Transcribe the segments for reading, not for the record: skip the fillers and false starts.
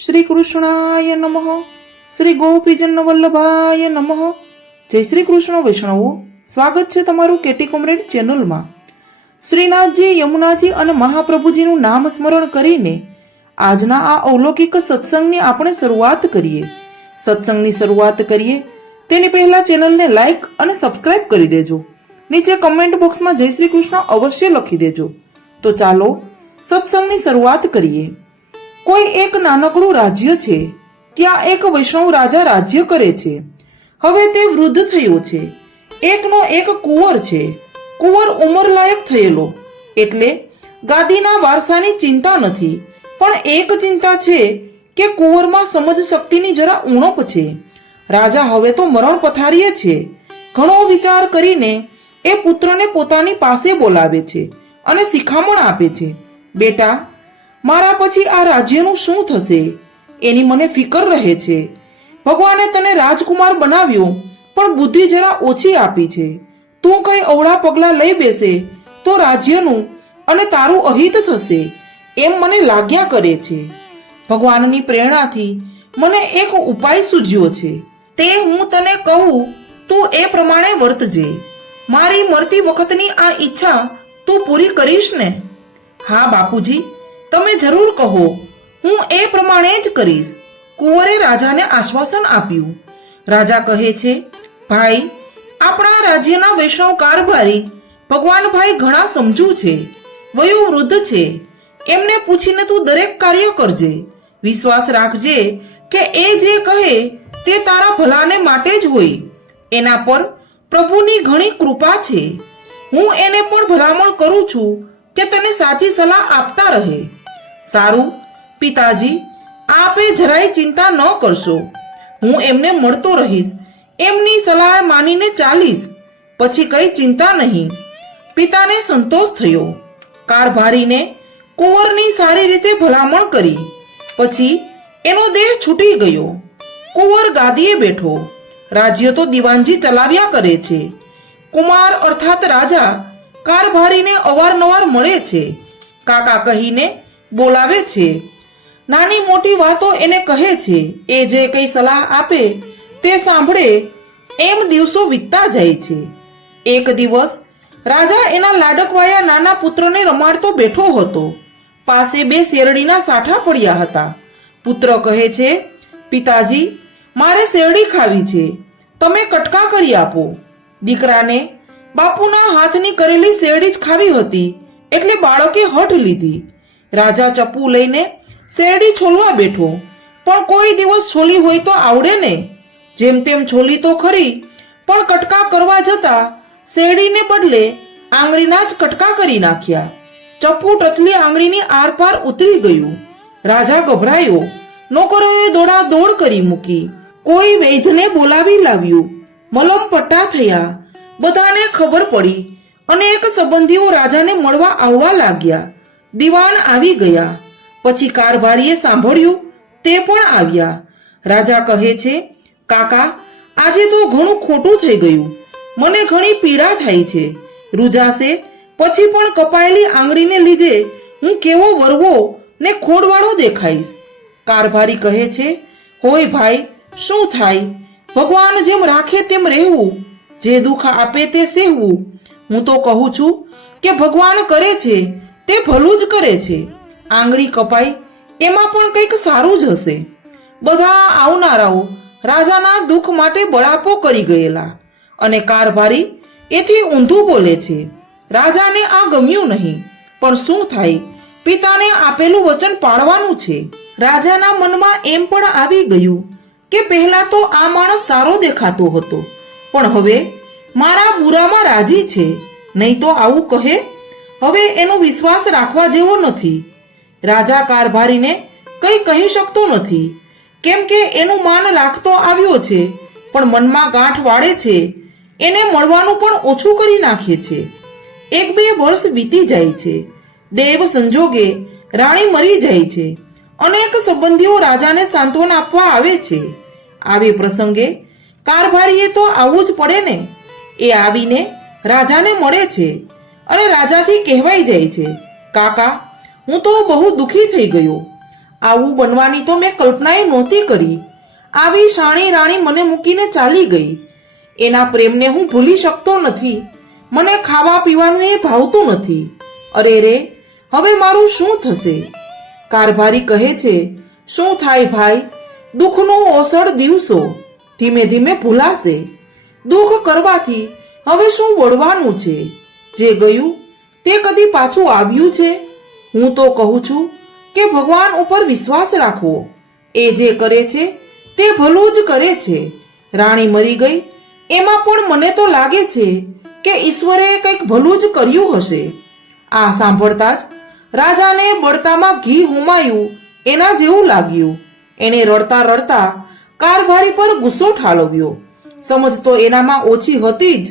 શ્રી કૃષ્ણાય નમઃ. શ્રી ગોપીજન વલ્લભાય નમઃ. જય શ્રી કૃષ્ણ વૈષ્ણવો, સ્વાગત છે તમારું કેટી કોમરેડ ચેનલમાં. શ્રીનાથજી, યમુનાજી અને મહાપ્રભુજીનું નામ સ્મરણ કરીને આજના આ અવલૌકિક સત્સંગની આપણે શરૂઆત કરીએ. સત્સંગની શરૂઆત કરીએ તેની પહેલા ચેનલને લાઈક અને સબસ્ક્રાઇબ કરી દેજો. નીચે કમેન્ટ બોક્સમાં જય શ્રી કૃષ્ણ અવશ્ય લખી દેજો. તો ચાલો સત્સંગની શરૂઆત કરીએ. કોઈ એક નાનકડું રાજ્ય છે. ત્યાં એક વૈષ્ણવ રાજા રાજ્ય કરે છે. હવે તે વૃદ્ધ થયો છે. એકનો એક કુંવર છે. કુંવર ઉંમરલાયક થયેલો, એટલે ગાદીના વારસાની ચિંતા નથી. પણ એક ચિંતા છે કે કુંવરમાં સમજ શક્તિની જરા ઉણપ છે. રાજા હવે તો મરણ પથારીએ છે. ઘણો વિચાર કરીને એ પુત્રને પોતાની પાસે બોલાવે છે અને શિખામણ આપે છે. બેટા, મારા પછી આ રાજ્યનું શું થશે એની મને ફિકર રહે છે. ભગવાને તને રાજકુમાર બનાવ્યો, પણ બુદ્ધિ જરા ઓછી આપી છે. તું કઈ અવળા પગલા લઈ બેસે તો રાજ્યનું અને તારું અહિત થશે એમ મને લાગ્યા કરે છે. ભગવાનની પ્રેરણાથી મને એક ઉપાય સૂઝ્યો છે. તે હું તને કહું, તું એ પ્રમાણે વર્તજે. મારી મરતી વખતની આ ઈચ્છા તું પૂરી કરીશ ને? હા બાપુજી, તમે જરૂર કહો, હું એ પ્રમાણે જ કરીશ. કુંવરે રાજાને આશ્વાસન આપ્યું. રાજા કહે છે, ભાઈ, આપણા રાજ્યના વૈષ્ણવ કારભારી ભગવાનભાઈ ઘણા સમજુ છે, વયોવૃદ્ધ છે. એમને પૂછીને તું દરેક કાર્ય કરજે. વિશ્વાસ રાખજે કે એ જે કહે તે તારા ભલાને માટે જ હોય. એના પર પ્રભુની ઘણી કૃપા છે. હું એને પણ ભલામણ કરું છું કે તને સાચી સલાહ આપતા રહે. સારું પિતાજી, આપે જરાય ચિંતા ન કરશો. હું એમને મળતો રહીશ, એમની સલાહ માનીને ચાલીશ. પછી કઈ ચિંતા નહીં. પિતાને સંતોષ થયો. કારભારીને કુંવરની સારી રીતે ભલામણ કરી. પછી એનો દેહ છૂટી ગયો. કુંવર ગાદીએ બેઠો. રાજ્ય તો દિવાનજી ચલાવ્યા કરે છે. કુમાર અર્થાત રાજા કારભારીને અવારનવાર મળે છે. કાકા કહીને બોલાવે છે. નાની મોટી વાતો એને કહે છે. એ જે કઈ સલાહ આપે તે સાંભળે. એમ દિવસો વીતતા જાય છે. એક દિવસ રાજા એના લાડકવાયા નાના પુત્રને રમાડતો બેઠો હતો. પાસે બે શેરડીના સાઠા પડ્યા હતા. પુત્ર કહે છે, પિતાજી, મારે શેરડી ખાવી છે, તમે કટકા કરી આપો. દીકરાને બાપુના હાથની કરેલી શેરડી જ ખાવી હતી, એટલે બાળકે હઠ લીધી. રાજા ચપ્પુ લઈને શેરડી છોલવા બેઠો, પણ કોઈ દિવસ છોલી હોય તો આવડે ને. જેમ તેમ છોલી તો ખરી, પણ કટકા કરવા જતા શેરડીને બદલે આંગળીના જ કટકા કરી નાખ્યા. ચપ્પુ ટચલી આંગળીની આરપાર ઉતરી ગયું. રાજા ગભરાયો. નોકરોએ દોડા દોડ કરી મૂકી. કોઈ વૈદ્યને બોલાવી લાવ્યું. મલમ પટ્ટા થયા. બધાને ખબર પડી. અનેક સંબંધીઓ રાજાને મળવા આવવા લાગ્યા. દિવાન આવી ગયા. પછી કારભારીએ સાંભળ્યું તે પણ આવ્યા. રાજા કહે છે, કાકા, આજે તો ઘણું ખોટું થઈ ગયું. મને ઘણી પીડા થાય છે. રૂજાશે પછી પણ કપાયેલી આંગળીને લીધે હું કેવો વરવો ને ખોડવાળો દેખાઈશ. કારભારી કહે છે, હોય ભાઈ, શું થાય? ભગવાન જેમ રાખે તેમ રહેવું. જે દુઃખ આપે તે સહેવું. હું તો કહું છું કે ભગવાન કરે છે તે ભલું જ કરે છે. આંગળી કપાઈ એમાં પણ કંઈક સારું જ હશે. બધા આવનારાઓ રાજાના દુઃખ માટે બળાપો કરી ગયેલા, અને કારભારી એથી ઊંધું બોલે છે. રાજાને આ ગમ્યું નહીં, પણ શું થાય, પિતાને આપેલું વચન પાળવાનું છે. રાજાના મનમાં એમ પણ આવી ગયું કે પહેલા તો આ માણસ સારો દેખાતો હતો, પણ હવે મારા બુરામાં રાજી છે. નહીં તો આવું કહે. હવે એનો વિશ્વાસ રાખવા જેવો નથી. રાજા કારભારીને કંઈ કહી શકતો નથી, કેમ કે એનું માન રાખતો આવ્યો છે, પણ મનમાં ગાંઠ વાળે છે. એને મળવાનું પણ ઓછું કરી નાખે છે. 1-2 વર્ષ વીતી જાય છે. દેવ સંજોગે રાણી મરી જાય છે. અનેક સંબંધીઓ રાજાને સાંત્વન આપવા આવે છે. આવે પ્રસંગે કારભારીએ તો આવવું જ પડે ને. એ આવીને રાજાને મળે છે અને રાજાથી કહેવાઈ જાય છે, કાકા, હું તો બહુ દુઃખી થઈ ગયો. આવું બનવાની તો મેં કલ્પનાએ નહોતી કરી. આવી શાણી રાણી મને મૂકીને ચાલી ગઈ. એના પ્રેમને હું ભૂલી શકતો નથી. મને ખાવા પીવાનું એ ભાવતું નથી. અરે રે, હવે મારું શું થશે? કારભારી કહે છે, શું થાય ભાઈ? દુઃખનું ઓસડ દિવસો ધીમે ધીમે ભૂલાશે. દુઃખ કરવાથી હવે શું વળવાનું છે? જે ગયું તે કદી પાછું આવ્યું છે? હું તો કહું છું કે ભગવાન ઉપર વિશ્વાસ રાખવો. એ જે કરે છે તે ભલું જ કરે છે. રાણી મરી ગઈ એમાં પણ મને તો લાગે છે કે ઈશ્વરે કંઈક ભલું જ કર્યું હશે. આ સાંભળતા જ રાજાને બળતામાં ઘી હુમાયું એના જેવું લાગ્યું. એને રડતા રડતા કારભારી પર ગુસ્સો ઠાલવ્યો. સમજ તો એનામાં ઓછી હતી જ.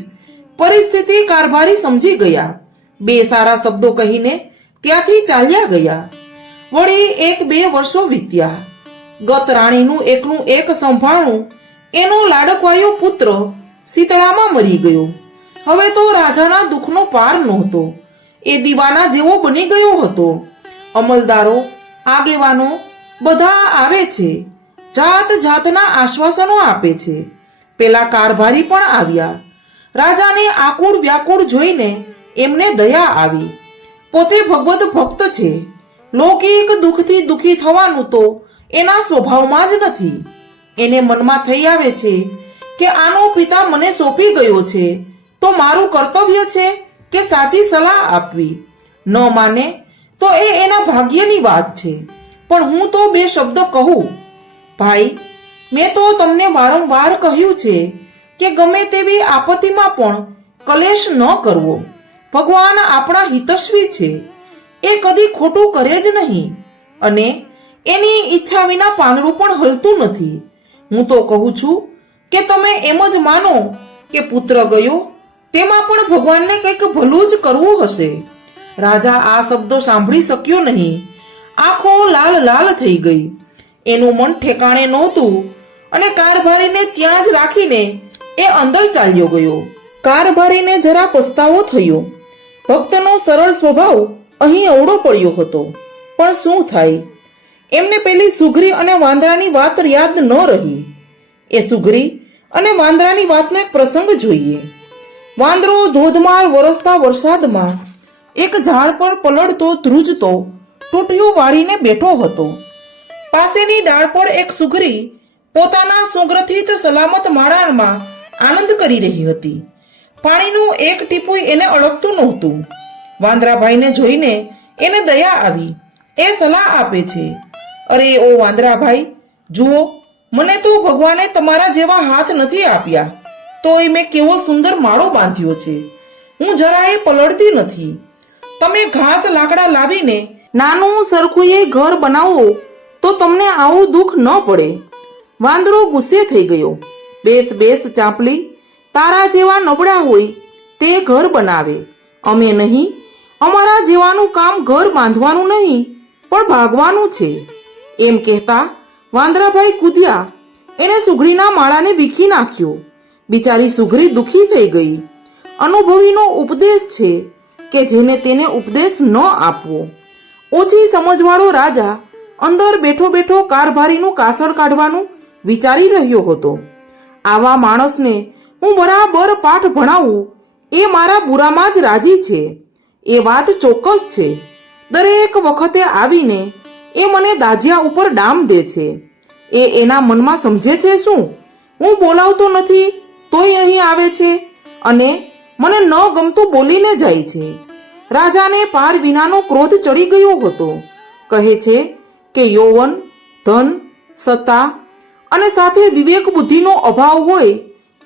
પરિસ્થિતિ કારભારી સમજી ગયા. બે સારા શબ્દો કહીને ત્યાંથી ચાલ્યા ગયા. વળી 1-2 વર્ષો વીત્યા. ગત રાણીનું એકનું એક સંભાળું એનો લાડકવાયો પુત્ર શીતળામાં મરી ગયો. હવે તો રાજાના દુઃખનો પાર નહોતો. એ દીવાના જેવો બની ગયો હતો. અમલદારો, આગેવાનો બધા આવે છે, જાત જાતના આશ્વાસનો આપે છે. પેલા કારભારી પણ આવ્યા. રાજાને આકુળ વ્યાકુળ જોઈને એમને દયા આવી. પોતે ભગવત ભક્ત છે. લૌકિક દુઃખથી દુઃખી થવાનું તો એના સ્વભાવમાં જ નથી. એને મનમાં થઈ આવે છે કે આનો પિતા મને સોંપી ગયો છે તો મારું કર્તવ્ય છે કે સાચી સલાહ આપવી. ન માને તો એ એના ભાગ્યની વાત છે. પણ હું તો 2 શબ્દ કહું. ભાઈ, મેં તો તમને વારંવાર કહ્યું છે કે ગમે તેવી આપત્તિમાં પણ કલેશ ન કરવો. ભગવાન આપણા હિતશ્રી છે. એ કદી ખોટું કરે જ નહીં અને એની ઈચ્છા વિના પાંદડું પણ હલતું નથી. હું તો કહું છું કે તમે એમ જ માનો કે પુત્ર ગયો તેમાં પણ ભગવાનને કંઈક ભલું જ કરવું હશે. રાજા આ શબ્દો સાંભળી શક્યો નહીં. આંખો લાલ લાલ થઈ ગઈ. એનું મન ઠેકાણે નહોતું અને કારભારીને ત્યાં જ રાખીને એ અંદર ચાલ્યો ગયો. કારભારીને જરા પસ્તાવો થયો. ભક્તનો સરળ સ્વભાવ અહીં અવળો પડ્યો હતો. પણ શું થાય? એમને પેલી સુઘરી અને વાંદરાની વાત યાદ ન રહી. એ સુઘરી અને વાંદરાની વાતનો એક પ્રસંગ જોઈએ. વાંદરો ધોધમાર વરસતા વરસાદમાં એક ઝાડ પર પલળતો ધ્રુજતો ટોટિયું વાળીને બેઠો હતો. પાસેની ડાળ પર એક સુઘરી પોતાના સુગ્રથિત સલામત માળામાં આનંદ કરી રહી હતી. પાણીનું એક ટીપું એને અળગતું નહોતું. વાંદરાભાઈને જોઈને એને દયા આવી. એ સલાહ આપે છે, અરે ઓ વાંદરાભાઈ, જુઓ, મને તો ભગવાને તમારા જેવા હાથ નથી આપ્યા, તોય મેં કેવો સુંદર માળો બાંધ્યો છે. હું જરાય પલળતી નથી. તમે ઘાસ લાકડા લાવીને નાનું સરખું એ ઘર બનાવો તો તમને આવું દુઃખ ન પડે. વાંદરો ગુસ્સે થઈ ગયો. બેસ બેસ ચાંપલી, તારા જેવા નબળા હોય તે ઘર બનાવે, અમે નહીં. અમારા જેવાનું કામ ઘર બાંધવાનું નહીં પણ ભાગવાનું છે. એમ કહેતા વાંદરાભાઈ કૂદ્યા. એણે સુઘરીના માળાને વીખી નાખ્યો. બિચારી સુઘરી દુઃખી થઈ ગઈ. અનુભવીનો ઉપદેશ છે કે જેને તેને ઉપદેશ ન આપવો. ઓછી સમજવાળો રાજા અંદર બેઠો બેઠો કારભારીનું કાસળ કાઢવાનું વિચારી રહ્યો હતો. આવા માણસને હું બરાબર પાઠ ભણાવું એ મારા બુરામાં જ રાજી છે. એ વાત ચોક્કસ છે. દરેક વખતે આવીને એ મને દાજિયા ઉપર ડામ દે છે. એ એના મનમાં સમજે છે શું? હું બોલાવતો નથી તોય અહીં આવે છે અને મને ન ગમતું બોલીને જાય છે. રાજાને પાર વિનાનો ક્રોધ ચડી ગયો હતો. કહે છે કે યૌવન, ધન, સત્તા અને સાથે વિવેક બુદ્ધિનો અભાવ હોય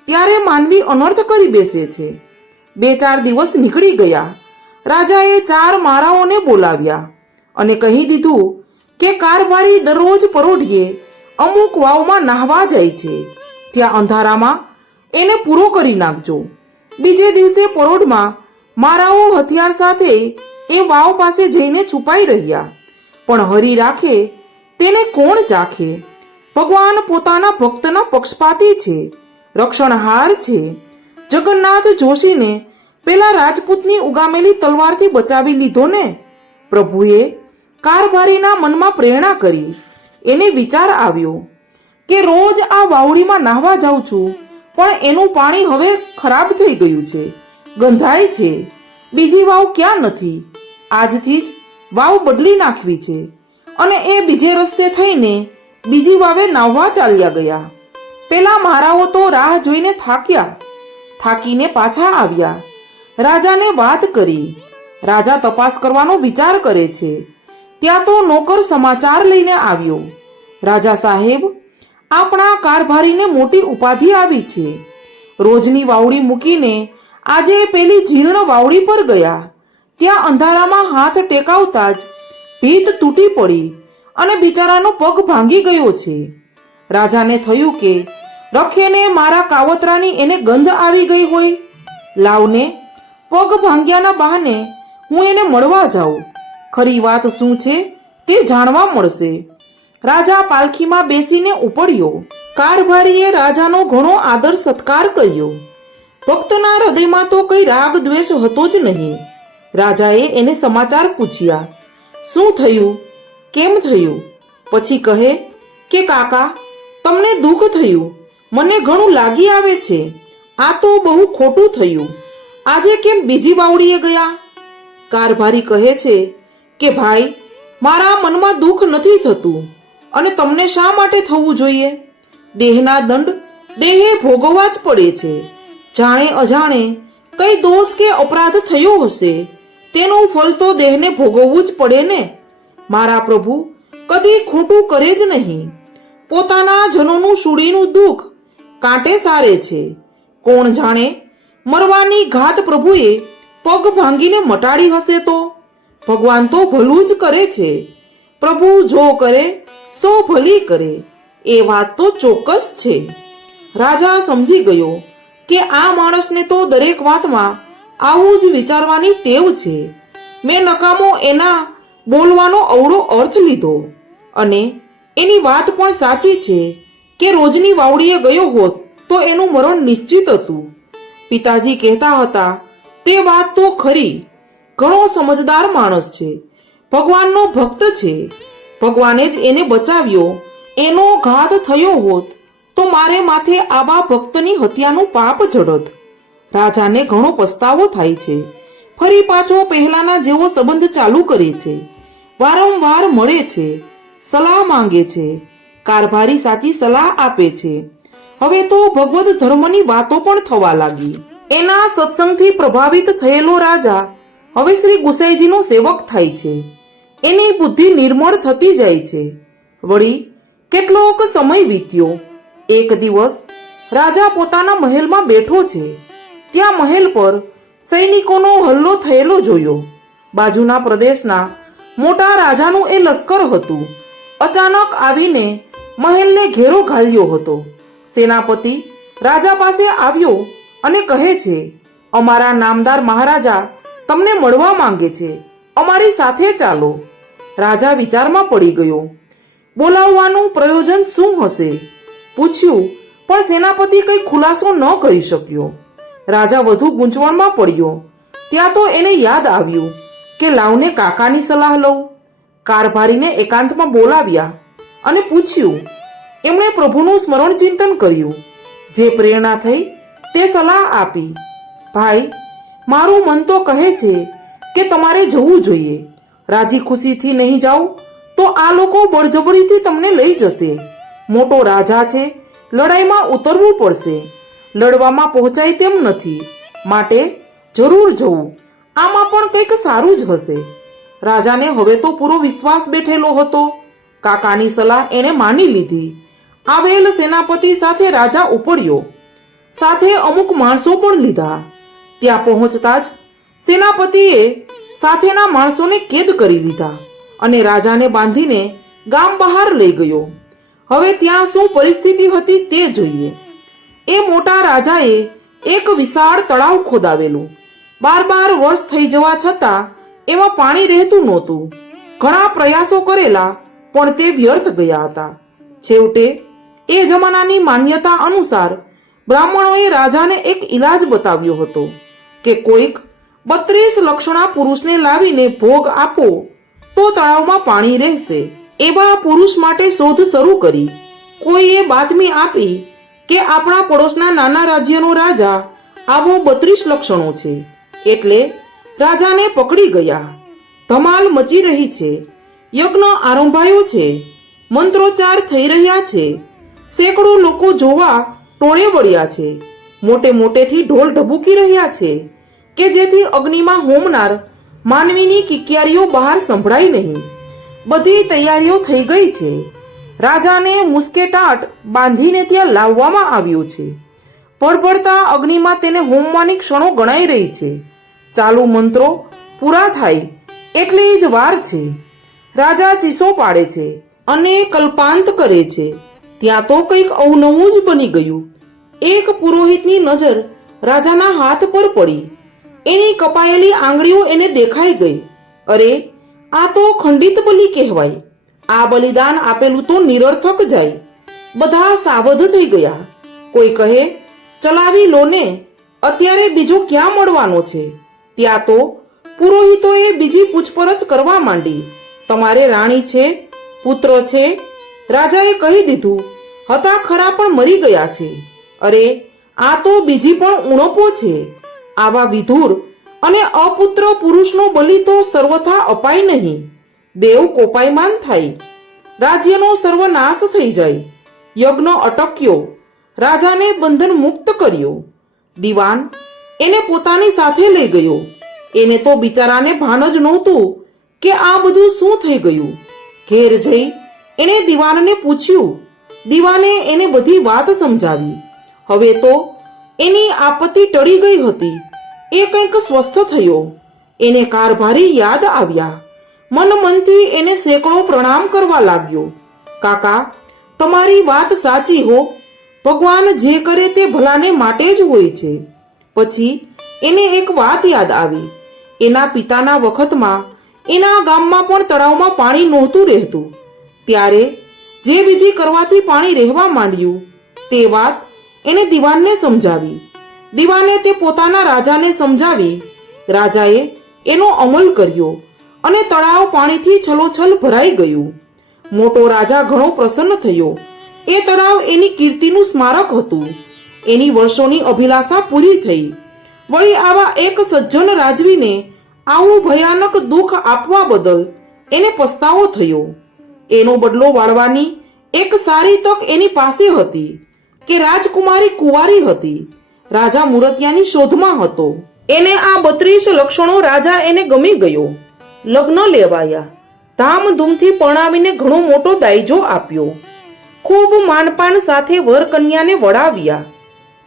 ત્યારે માનવી અનર્થ કરી બેસે છે. 2-4 દિવસ નીકળી ગયા. રાજાએ 4 મારાઓને બોલાવ્યા અને કહી દીધું કે કારભારી દરરોજ પરોઢિયે અમુક વાવમાં નાહવા જાય છે. ત્યાં અંધારામાં એને પૂરો કરી નાખજો. બીજે દિવસે પરોઢમાં મારાઓ હથિયાર સાથે એ વાવ પાસે જઈને છુપાઈ રહ્યા. પણ હરી રાખે તેને કોણ ચાખે? ભગવાન પોતાના ભક્તના પક્ષપાતી છે, રક્ષણહાર છે. જગન્નાથ જોશીને પેલા રાજપૂતની ઉગામેલી તલવારથી બચાવી લીધો ને. પ્રભુએ કારભારીના મનમાં પ્રેરણા કરી એને વિચાર આવ્યો કે રોજ આ વાવડીમાં નાહવા જાઉં છું, પણ એનું પાણી હવે ખરાબ થઈ ગયું છે, ગંધાય છે. બીજી વાવ ક્યાં નથી? આજથી જ વાવ બદલી નાખવી છે. અને એ બીજે રસ્તે થઈને બીજી વાવે નાહવા ચાલ્યા ગયા. પેલા મહારાઓ તો રાહ જોઈને થાકીને પાછા આવ્યા. રાજાને વાત કરી. રાજા તપાસ કરવાનો વિચાર કરે છે. ત્યાં તો નોકર સમાચાર લઈને આવ્યો, રાજા સાહેબ, આપણા કારભારીને મોટી ઉપાધિ આવી છે. રોજની વાવડી મૂકીને આજે પેલી જીર્ણ વાવડી પર ગયા. ત્યાં અંધારામાં હાથ ટેકાવતા જ ભીત તૂટી પડી અને બિચારાનો પગ ભાંગી ગયો છે. રાજાને થયું કે રખેને મારા કાવતરાની એને ગંધ આવી ગઈ હોય. લાવને, પગ ભાંગ્યાના બહાને હું એને મળવા જાઉં. ખરી વાત શું છે તે જાણવા મળશે. રાજા પાલખીમાં બેસીને ઉપડ્યો. કારભારીએ રાજાનો ઘણો આદર સત્કાર કર્યો. ભક્તના હૃદયમાં તો કઈ રાગ દ્વેષ હતો જ નહીં. રાજાએ એને સમાચાર પૂછ્યા, શું થયું, કેમ થયું? પછી કહે કે કાકા, તમને દુઃખ થયું, મને ઘણું લાગી આવે છે. આ તો બહુ ખોટું થયું. આજે કેમ બીજી વાવડીએ ગયા? કારભારી કહે છે કે ભાઈ, મારા મનમાં દુઃખ નથી થતું, અને તમને શા માટે થવું જોઈએ? દેહના દંડ દેહે ભોગવવા જ પડે છે. જાણે અજાણે કઈ દોષ કે અપરાધ થયો હશે, તેનું ફળ તો દેહને ભોગવવું જ પડે ને. મારા પ્રભુ કદી ખોટું કરે જ નહીં. પોતાના જનોનું શૂળીનું દુઃખ કાંટે સારે છે. કોણ જાણે મરવાની ઘાત પ્રભુએ પગ ભાંગીને મટાડી હશે તો? ભગવાન તો ભલું જ કરે છે. પ્રભુ જો કરે સો ભલી કરે, એ વાત તો ચોક્કસ છે. રાજા સમજી ગયો કે આ માણસને તો દરેક વાતમાં આવું જ વિચારવાની ટેવ છે. મેં નકામો એના બોલવાનો અવળો અર્થ લીધો, અને એની વાત પણ સાચી છે કે રોજની વાવડીએ ગયો હોત તો એનું મરણ નિશ્ચિત હતું. પિતાજી કહેતા હતા તે વાત તો ખરી. ઘણો સમજદાર માણસ છે, ભગવાનનો ભક્ત છે. ભગવાને જ એને બચાવ્યો. એનો ઘાત થયો હોત તો મારે માથે આવા ભક્તની હત્યાનું પાપ ચડત. રાજાને ઘણો પસ્તાવો થાય છે. ફરી પાછો પહેલાના જેવો સંબંધ ચાલુ કરે છે. વારંવાર મળે છે, સલાહ માંગે છે. કારભારી સાચી સલાહ આપે છે. હવે તો ભગવદ ધર્મની વાતો પણ થવા લાગી. એના સત્સંગથી પ્રભાવિત થયેલો રાજા હવે શ્રી ગુસાઈજીનો સેવક થાય છે. એની બુદ્ધિ નિર્મળ થતી જાય છે. વળી કેટલોક સમય વીત્યો. એક દિવસ રાજા પોતાના મહેલમાં બેઠો છે. ત્યાં મહેલ પર સૈનિકોનો હલ્લો થયેલો જોયો. બાજુના પ્રદેશના મોટા રાજાનું એ લશ્કર હતું. અચાનક આવીને મહેલને ઘેરો ઘાલ્યો હતો. સેનાપતિ રાજા પાસે આવ્યો અને કહે છે, અમારા નામદાર મહારાજા તમને મળવા માંગે છે, અમારી સાથે ચાલો. રાજા વિચારમાં પડી ગયો. બોલાવવાનું પ્રયોજન શું હશે? પૂછ્યું, પણ સેનાપતિ કઈ ખુલાસો ન કરી શક્યો. રાજા વધુ ગૂંચવણમાં પડ્યો. ત્યાં તો એને યાદ આવ્યું કે લાવને કાકાની સલાહ લઉં. કારભારીને એકાંતમાં બોલાવ્યા અને પૂછ્યું. એમણે પ્રભુનું સ્મરણ ચિંતન કર્યું. જે પ્રેરણા થઈ તે સલાહ આપી. ભાઈ, મારું મન તો કહે છે કે તમારે જવું જોઈએ. રાજી ખુશીથી નહીં જાઓ તો આ લોકો બળજબરીથી તમને લઈ જશે. મોટો રાજા છે, લડાઈમાં ઉતરવું પડશે. લડવામાં પહોંચાય તેમ નથી, માટે જરૂર જવું. આમાં પણ કંઈક સારું જ હશે. રાજાને હવે તો પૂરો વિશ્વાસ બેઠેલો હતો. કાકાની સલાહ એને માની લીધી. આવેલ સેનાપતિ સાથે રાજા ઉપડ્યો. સાથે અમુક માણસો પણ લીધા. ત્યાં પહોંચતા જ સેનાપતિએ સાથેના માણસોને કેદ કરી લીધા અને રાજાને બાંધીને ગામ બહાર લઈ ગયો. હવે ત્યાં શું પરિસ્થિતિ હતી તે જોઈએ. એ મોટા રાજાએ એક વિશાળ તળાવ ખોદાવેલું. 12 વર્ષ થઈ જવા છતાં એમાં પાણી રહેતું નહોતું. ઘણા પ્રયાસો કરેલા, પણ તે વ્યર્થ ગયા હતા. છેવટે એ જમાનાની માન્યતા અનુસાર બ્રાહ્મણોએ રાજાને એક ઈલાજ બતાવ્યો હતો કે કોઈક 32 લક્ષણા પુરુષને લાવીને ભોગ આપો તો તળાવમાં પાણી રહેશે. એવા પુરુષ માટે શોધ શરૂ કરી. કોઈએ બાતમી આપી કે આપણા પડોશના નાના રાજ્યનો રાજા આવો 32 લક્ષણો છે. એટલે રાજાને પકડી ગયા. ધમાલ મચી રહી છે. યજ્ઞ આરંભાયો છે. મંત્રોચ્ચાર થઈ રહ્યા છે. સેંકડો લોકો જોવા ટોળે વળ્યા છે. મોટે મોટેથી ઢોલ ઢબૂકી રહ્યા છે કે જેથી અગ્નિમાં હોમનાર માનવીની કિક્યારીઓ બહાર સંભળાય નહીં. બધી તૈયારીઓ થઈ ગઈ છે. રાજાને મુસ્કેટાટ બાંધીને ત્યાં લાવવામાં આવ્યો છે. ભડભડતા અગ્નિમાં તેને હોમવાની ક્ષણો ગણાઈ રહી છે. ચાલુ મંત્રો પૂરા થાય એટલી જ વાર છે. રાજા ચીસો પાડે છે અને કલ્પાંત કરે છે. ત્યાં તો કંઈક અવનવું જ બની ગયું. એક પુરોહિતની નજર રાજાના હાથ પર પડી. એની કપાયેલી આંગળીઓ એને દેખાઈ ગઈ. અરે, આ તો ખંડિત બલિ કહેવાય. આ બલિદાન આપેલું તો નિરર્થક જાય. બધા સાવધ થઈ ગયા. કોઈ કહે, ચલાવી લો ને, અત્યારે બીજો ક્યાં મળવાનો છે. ત્યાં તો પુરોહિતોએ બીજી પૂછપરછ કરવા માંડી. તમારે રાણી છે, પુત્ર છે? રાજાએ કહી દીધું, હતા ખરા પણ મરી ગયા છે. અરે, આ તો બીજી પણ ઉણપો છે. આવા વિધુર અને અપુત્ર પુરુષનો બલિ તો સર્વથા અપાય નહીં. દેવ કોપાયમાન થાય. રાજ્યનો સર્વનાશ થઈ જાય. યજ્ઞ અટક્યો. રાજાને બંધન મુક્ત કર્યો. દિવાન એને પોતાની સાથે લઈ ગયો. એને તો બિચારાને ભાન જ નહોતું કે આ બધું શું થઈ ગયું. ઘેર જઈ એને દિવાનને પૂછ્યું. દિવાને એને બધી વાત સમજાવી. હવે તો એની આપત્તિ ટળી ગઈ હતી. એ કંઈક સ્વસ્થ થયો. એને કારભારી યાદ આવ્યા. મન મનથી એને સેંકડો પ્રણામ કરવા લાગ્યો. કાકા, તમારી વાત સાચી હો. ભગવાન જે કરે તે ભલાને માટે જ હોય છે. પછી એને એક વાત યાદ આવી. એના પિતાના વખતમાં એના ગામમાં પણ તળાવમાં પાણી નહોતું રહેતું. ત્યારે જે વિધિ કરવાથી પાણી રહેવા માંડ્યું તે વાત એને દિવાનને સમજાવી. દિવાને તે પોતાના રાજાને સમજાવી. રાજાએ એનો અમલ કર્યો અને તળાવ પાણીથી છલોછલ ભરાઈ ગયું. મોટો રાજા ઘણો પ્રસન્ન થયો. એ તળાવ એની કીર્તિનું સ્મારક હતું. એની વર્ષોની અભિલાષા પૂરી થઈ. વળી આવા એક સજ્જન રાજવીને આવું ભયાનક દુઃખ આપવા બદલ એને પસ્તાવો થયો. એનો બદલો વાળવાની એક સારી તક એની પાસે હતી કે રાજકુમારી કુંવારી હતી. રાજા મુરતિયાની શોધમાં હતો. એને આ 32 લક્ષણો રાજા એને ગમી ગયો. લગ્ન લેવાયા. ધામધૂમથી પરણાવીને ઘણો મોટો દાયજો આપ્યો. ખૂબ માનપાન સાથે વર કન્યાને વડાવ્યા.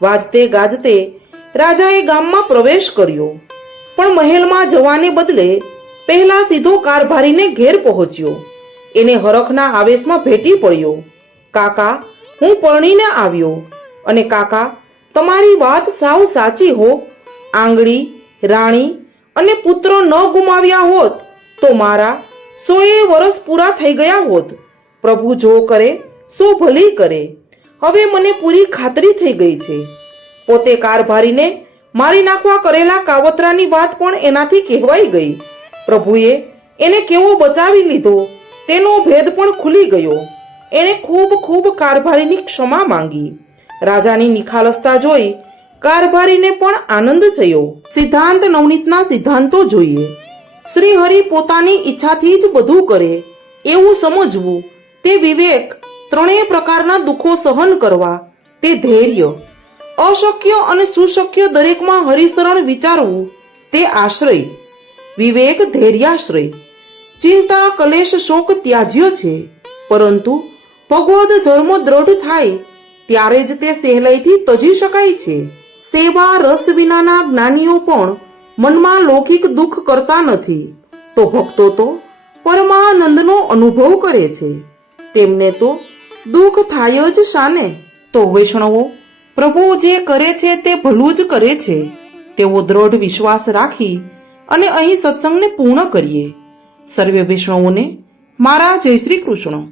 વાજતે ગાજતે રાજાએ ગામમાં પ્રવેશ કર્યો. પણ મહેલમાં જવાને બદલે પહેલા સીધો કારભારીને ઘેર પહોંચ્યો. એને હરખના આવેશમાં ભેટી પડ્યો. કાકા, હું પરણીને આવ્યો. અને કાકા, તમારી વાત સાવ સાચી હો. આંગળી, રાણી અને પુત્ર ન ગુમાવ્યા હોત તો મારા 100 વર્ષ પૂરા થઈ ગયા હોત. પ્રભુ જો કરે સો ભલી કરે. હવે મને પૂરી ખાતરી થઈ ગઈ છે. પોતે કારભારીને મારી નાખવા કરેલા કાવતરાની વાત પણ એનાથી કહેવાઈ ગઈ. પ્રભુએ એને કેવો બચાવી લીધો તેનો ભેદ પણ ખુલી ગયો. એણે ખૂબ ખૂબ કારભારીની ક્ષમા માંગી. રાજાની નિખાલસતા જોઈ કારભારીને પણ આનંદ થયો. સિદ્ધાંત નવનીતના સિદ્ધાંતો જોઈએ. શ્રી હરિ પોતાની ઈચ્છાથી જ બધું કરે એવું સમજવું તે વિવેક. ત્રણેય પ્રકારના દુઃખો સહન કરવા તે ધૈર્ય. અશક્ય અને સુશક્ય દરેકમાં હરિશરણ વિચારવું તે આશ્રય. વિવેક ધૈર્યાશ્રય. ચિંતા કલેશ શોક ત્યાજ્ય છે. પરંતુ ભગવદ ધર્મ દ્રઢ થાય ત્યારે જ તે સહેલાઈથી તજી શકાય છે. સેવા રસ વિનાના જ્ઞાનીઓ પણ મનમાં લૌકિક દુઃખ કરતા નથી તો ભક્તો તો પરમાનંદનો અનુભવ કરે છે. તેમને તો દુઃખ થાય જ શાને? તો વૈષ્ણવો, પ્રભુ જે કરે છે તે ભલું જ કરે છે તેવો દ્રઢ વિશ્વાસ રાખી અને અહીં સત્સંગને પૂર્ણ કરીએ. સર્વે વૈષ્ણવોને મારા જય શ્રી કૃષ્ણ.